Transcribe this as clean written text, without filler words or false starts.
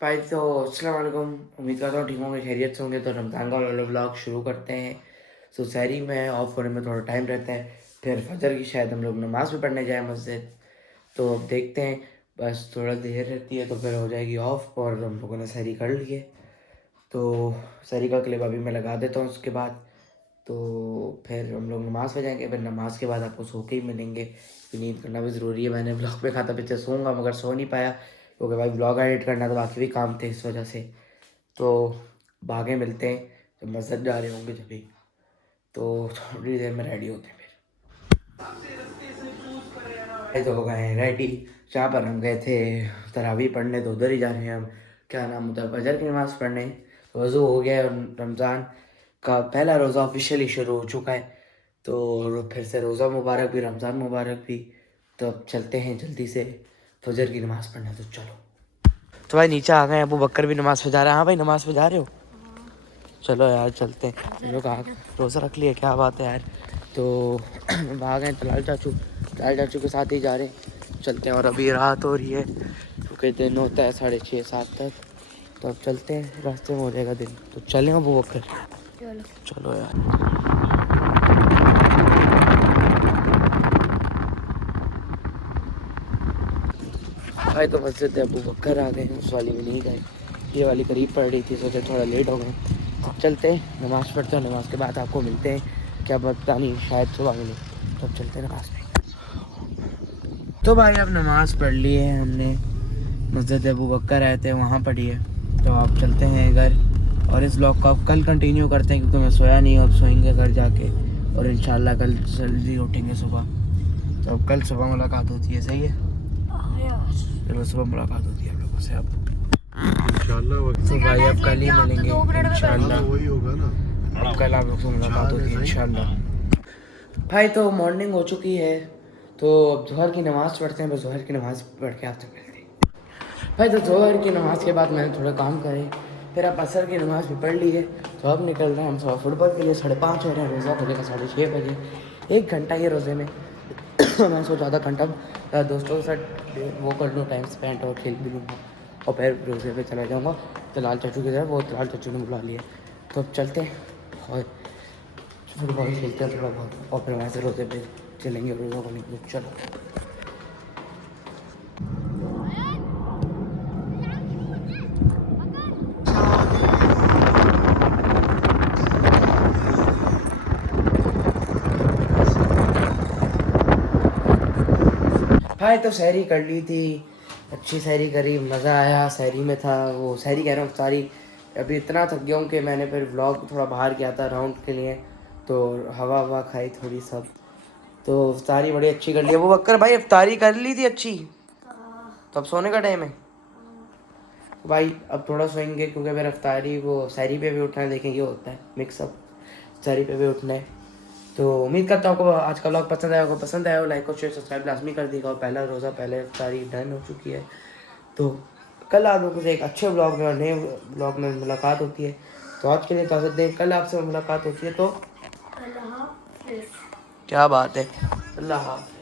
भाई तो अस्सलाम वालेकुम। उम्मीद करता हूँ ठीक होंगे, खैरियत से होंगे। तो रमज़ान का वाला व्लॉग शुरू करते हैं। सो सहरी में ऑफ होने में थोड़ा टाइम रहता है, फिर फजर की शायद हम लोग नमाज़ भी पढ़ने जाए मस्जिद। तो अब देखते हैं, बस थोड़ा देर रहती है तो फिर हो जाएगी ऑफ। और हम लोगों ने सहरी कर लिए, तो सहरी का क्लिप अभी मैं लगा देता हूँ। उसके बाद तो फिर हम लोग नमाज़ पे जाएंगे, फिर नमाज के बाद आपको सो के ही मिलेंगे। तो नींद करना भी ज़रूरी है। मैंने ब्लॉग पे कहा था पीछे सोऊंगा, मगर सो नहीं पाया क्योंकि भाई ब्लॉग एडिट करना तो बाकी भी काम थे, इस वजह से। तो भागे मिलते हैं जब मस्जिद जा रहे होंगे जब भी। तो थोड़ी देर में रेडी होते हैं। फिर तो हो गए हैं रेडी। जहाँ पर हम गए थे तरावी पढ़ने, तो उधर ही जा रहे हैं हम। क्या नाम होता है, फजर की नमाज़ पढ़ने। वज़ू हो गया है, रमज़ान का पहला रोज़ा ऑफिशियली शुरू हो चुका है। तो फिर से रोज़ा मुबारक भी, रमज़ान मुबारक भी। तो अब चलते हैं जल्दी से फजर की नमाज़ पढ़ने, तो चलो। तो भाई नीचे आ गए, अबू बकर भी नमाज़ पे जा रहा है। हाँ भाई, नमाज़ पे जा रहे हो? चलो यार चलते हैं। हम लोग रोज़ा रख लिए, क्या बात है यार। तो भाग गए लाल चाचू के साथ ही जा रहे हैं। चलते हैं। और अभी रात हो रही है क्योंकि दिन होता है 6:30-7 तक। तो अब चलते हैं, रास्ते में हो जाएगा दिन। तो चलें अबू बकर? चलो यार। भाई तो मस्जिद अबू बकर आ गए हैं, उस वाली में नहीं गए, ये वाली करीब पड़ रही थी, सोचे थोड़ा लेट हो गए। अब चलते हैं, नमाज़ पढ़ते हैं, नमाज के बाद आपको मिलते हैं। क्या पता नहीं, शायद सुबह मिले। तो अब चलते हैं नमाज में। तो भाई अब नमाज़ पढ़ ली है हमने, मस्जिद अबू बकर आए थे वहाँ पढ़ी है। तो आप चलते हैं घर, और इस ब्लॉग को अब कल कंटिन्यू करते हैं क्योंकि मैं सोया नहीं हूँ। अब सोएंगे घर जाके, और इंशाल्लाह कल जल्दी उठेंगे सुबह। तो अब कल सुबह मुलाकात होती है, सही है? चलो सुबह मुलाकात होती है आप लोगों से अब इंशाल्लाह। तो भाई अब कल ही मिलेंगे इंशाल्लाह, वही होगा ना। अब कल आप लोग से मुलाकात होती है इंशाल्लाह। भाई तो मॉर्निंग हो चुकी है, तो अब जोहर की नमाज़ पढ़ते हैं। बस जोहर की नमाज़ पढ़ के आपसे मिलते हैं। भाई तो जोहर की नमाज़ के बाद मैंने थोड़ा काम करे, फिर अब असर की नमाज़ भी पढ़ ली है। तो अब निकल रहे हैं हम सुबह फुटबॉल के लिए। 5:30 हो रहे हैं, रोज़ा खुलेगा 6:30 बजे। 1 घंटा ये रोज़े में मैं सोचा आधा घंटा दोस्तों के साथ वो कर लूँ, टाइम स्पेंड, और खेल भी लूँगा, और फिर रोज़े पे चला जाऊँगा। तो लाल चाचू की तरफ, वो लाल चाचू ने बुला लिया। तो अब चलते हैं और फुटबॉल खेलते हैं थोड़ा बहुत, और फिर वहाँ से रोज़े पे चलेंगे, रोज़ा को लेंगे। चलो भाई तो सहरी कर ली थी, अच्छी सहरी करी, मज़ा आया। सहरी में था वो, सहरी कह रहा हूँ सारी। अभी इतना थक गया हूँ कि मैंने फिर व्लॉग थोड़ा बाहर किया था राउंड के लिए, तो हवा हवा खाई थोड़ी सब। तो अफ्तारी बड़ी अच्छी कर ली। वो बक्कर भाई अफ्तारी कर ली थी अच्छी, तो अब सोने का टाइम है। तो भाई अब थोड़ा सोएंगे क्योंकि फिर अफ्तारी वो सहरी पे भी उठना है, देखेंगे होता है मिक्सअप, सहरी पे भी उठना है। तो उम्मीद करता हूँ आपको आज का व्लॉग पसंद आया होगा। पसंद आया हो लाइक और शेयर सब्सक्राइब लाजमी कर दीजिएगा। और पहला रोज़ा पहले अफ्तारी डन हो चुकी है। तो कल आप लोगों से एक अच्छे ब्लॉग में और नए ब्लॉग में मुलाकात होती है। तो आज के लिए इजाज़त दें, कल आपसे मुलाकात होती है। तो अल्लाह हाफ़िज़। क्या बात है, अल्लाह हाफ़िज़।